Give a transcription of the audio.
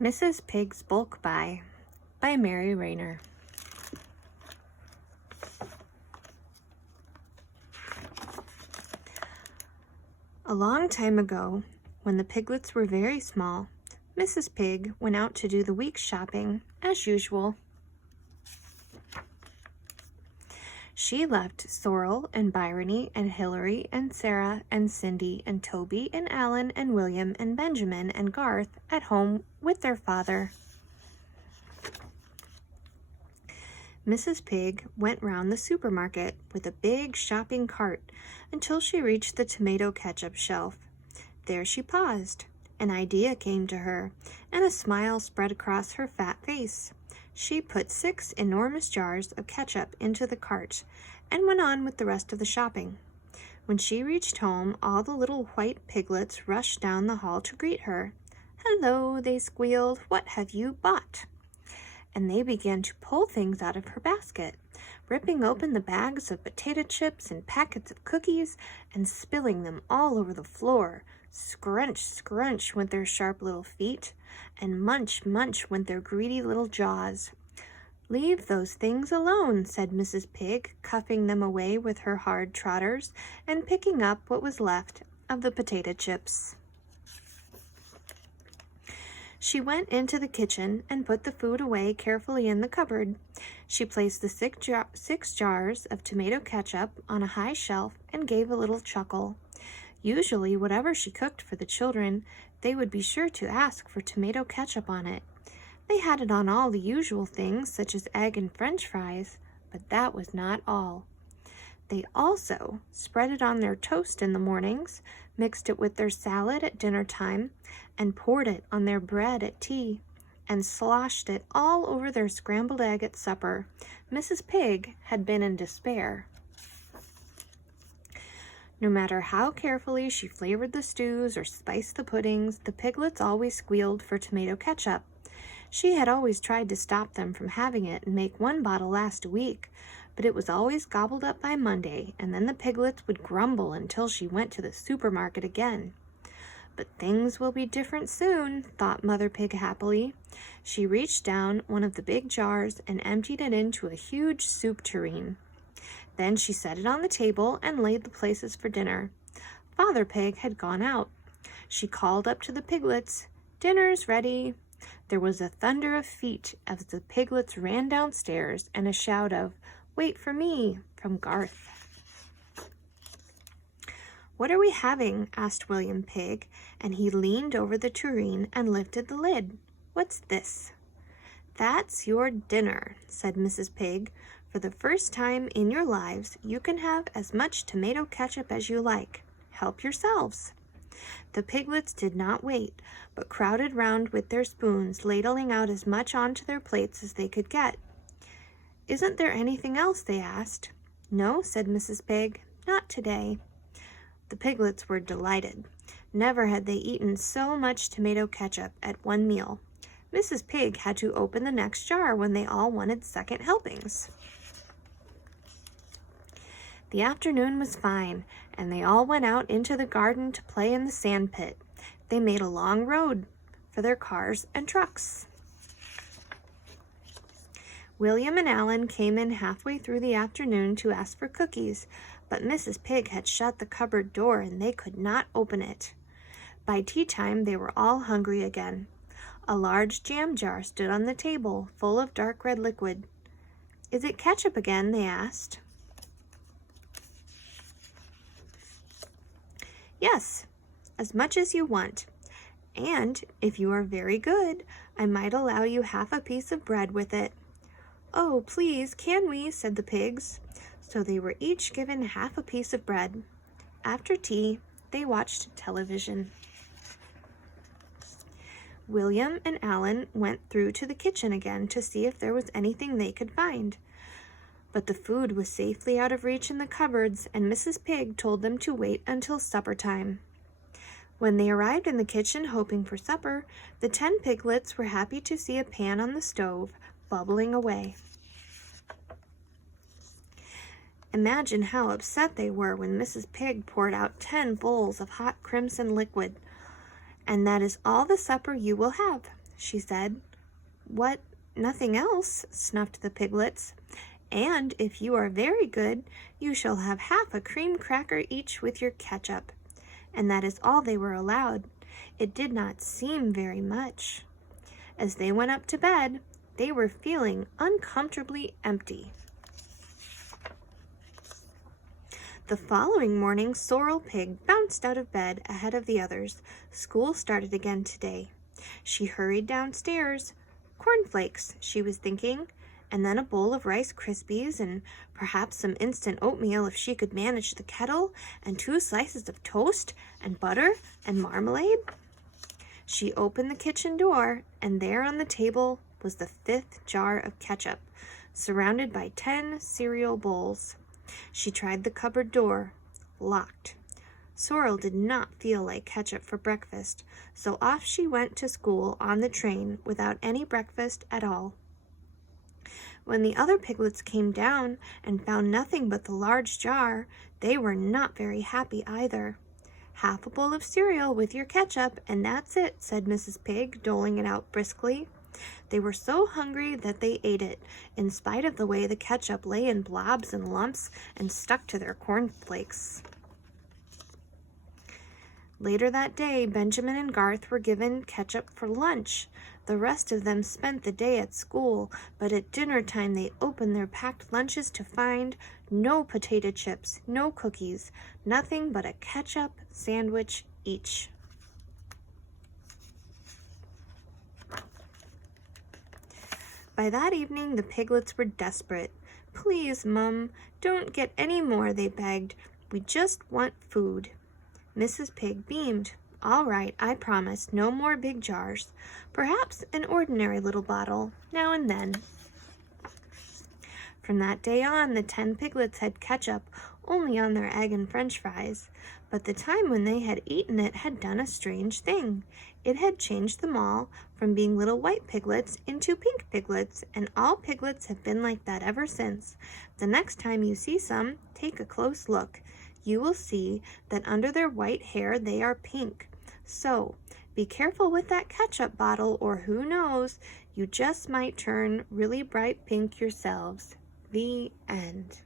Mrs. Pig's Bulk Buy by Mary Raynor. A long time ago, when the piglets were very small, Mrs. Pig went out to do the week's shopping as usual. She left Sorrel and Byrony and Hilary and Sarah and Cindy and Toby and Alan and William and Benjamin and Garth at home with their father. Mrs. Pig went round the supermarket with a big shopping cart until she reached the tomato ketchup shelf. There she paused. An idea came to her, and a smile spread across her fat face. She put 6 enormous jars of ketchup into the cart and went on with the rest of the shopping. When she reached home, all the little white piglets rushed down the hall to greet her. "Hello," they squealed. "What have you bought?" And they began to pull things out of her basket, ripping open the bags of potato chips and packets of cookies and spilling them all over the floor. Scrunch, scrunch went their sharp little feet, and munch, munch went their greedy little jaws. "Leave those things alone," said Mrs. Pig, cuffing them away with her hard trotters and picking up what was left of the potato chips. She went into the kitchen and put the food away carefully in the cupboard. She placed the 6 jars of tomato ketchup on a high shelf and gave a little chuckle. Usually, whatever she cooked for the children, they would be sure to ask for tomato ketchup on it. They had it on all the usual things, such as egg and French fries, but that was not all. They also spread it on their toast in the mornings, mixed it with their salad at dinner time, and poured it on their bread at tea, and sloshed it all over their scrambled egg at supper. Mrs. Pig had been in despair. No matter how carefully she flavored the stews or spiced the puddings, the piglets always squealed for tomato ketchup. She had always tried to stop them from having it and make one bottle last a week, but it was always gobbled up by Monday, and then the piglets would grumble until she went to the supermarket again. But things will be different soon, thought Mother Pig happily. She reached down one of the big jars and emptied it into a huge soup tureen. Then she set it on the table and laid the places for dinner. Father Pig had gone out. She called up to the piglets, "Dinner's ready." There was a thunder of feet as the piglets ran downstairs and a shout of, "Wait for me," from Garth. "What are we having?" asked William Pig, and he leaned over the tureen and lifted the lid. "What's this?" "That's your dinner," said Mrs. Pig. "For the first time in your lives, you can have as much tomato ketchup as you like. Help yourselves." The piglets did not wait, but crowded round with their spoons, ladling out as much onto their plates as they could get. "Isn't there anything else?" they asked. "No," said Mrs. Pig, "not today." The piglets were delighted. Never had they eaten so much tomato ketchup at one meal. Mrs. Pig had to open the next jar when they all wanted second helpings. The afternoon was fine, and they all went out into the garden to play in the sand pit. They made a long road for their cars and trucks. William and Alan came in halfway through the afternoon to ask for cookies, but Mrs. Pig had shut the cupboard door and they could not open it. By tea time, they were all hungry again. A large jam jar stood on the table, full of dark red liquid. "Is it ketchup again?" they asked. "Yes, as much as you want. And if you are very good, I might allow you half a piece of bread with it." "Oh, please, can we?" said the pigs. So they were each given half a piece of bread. After tea, they watched television. William and Alan went through to the kitchen again to see if there was anything they could find. But the food was safely out of reach in the cupboards, and Mrs. Pig told them to wait until supper time. When they arrived in the kitchen hoping for supper, the 10 piglets were happy to see a pan on the stove, bubbling away. Imagine how upset they were when Mrs. Pig poured out 10 bowls of hot crimson liquid. "And that is all the supper you will have," she said. "What, nothing else?" snuffed the piglets. "And if you are very good, you shall have half a cream cracker each with your ketchup." And that is all they were allowed. It did not seem very much. As they went up to bed, they were feeling uncomfortably empty. The following morning, Sorrel Pig bounced out of bed ahead of the others. School started again today. She hurried downstairs. Cornflakes, she was thinking, and then a bowl of Rice Krispies, and perhaps some instant oatmeal if she could manage the kettle, and 2 slices of toast, and butter, and marmalade. She opened the kitchen door, and there on the table was the 5th jar of ketchup, surrounded by 10 cereal bowls. She tried the cupboard door. Locked. Sorrel did not feel like ketchup for breakfast, so off she went to school on the train without any breakfast at all. When the other piglets came down and found nothing but the large jar, they were not very happy either. "Half a bowl of cereal with your ketchup, and that's it," said Mrs. Pig, doling it out briskly. They were so hungry that they ate it, in spite of the way the ketchup lay in blobs and lumps and stuck to their cornflakes. Later that day, Benjamin and Garth were given ketchup for lunch. The rest of them spent the day at school, but at dinner time they opened their packed lunches to find no potato chips, no cookies, nothing but a ketchup sandwich each. By that evening, the piglets were desperate. "Please, Mum, don't get any more," they begged. "We just want food." Mrs. Pig beamed. "All right, I promise, no more big jars. Perhaps an ordinary little bottle, now and then." From that day on, the 10 piglets had ketchup only on their egg and French fries. But the time when they had eaten it had done a strange thing. It had changed them all from being little white piglets into pink piglets, and all piglets have been like that ever since. The next time you see some, take a close look. You will see that under their white hair they are pink. So, be careful with that ketchup bottle, or who knows, you just might turn really bright pink yourselves. The end.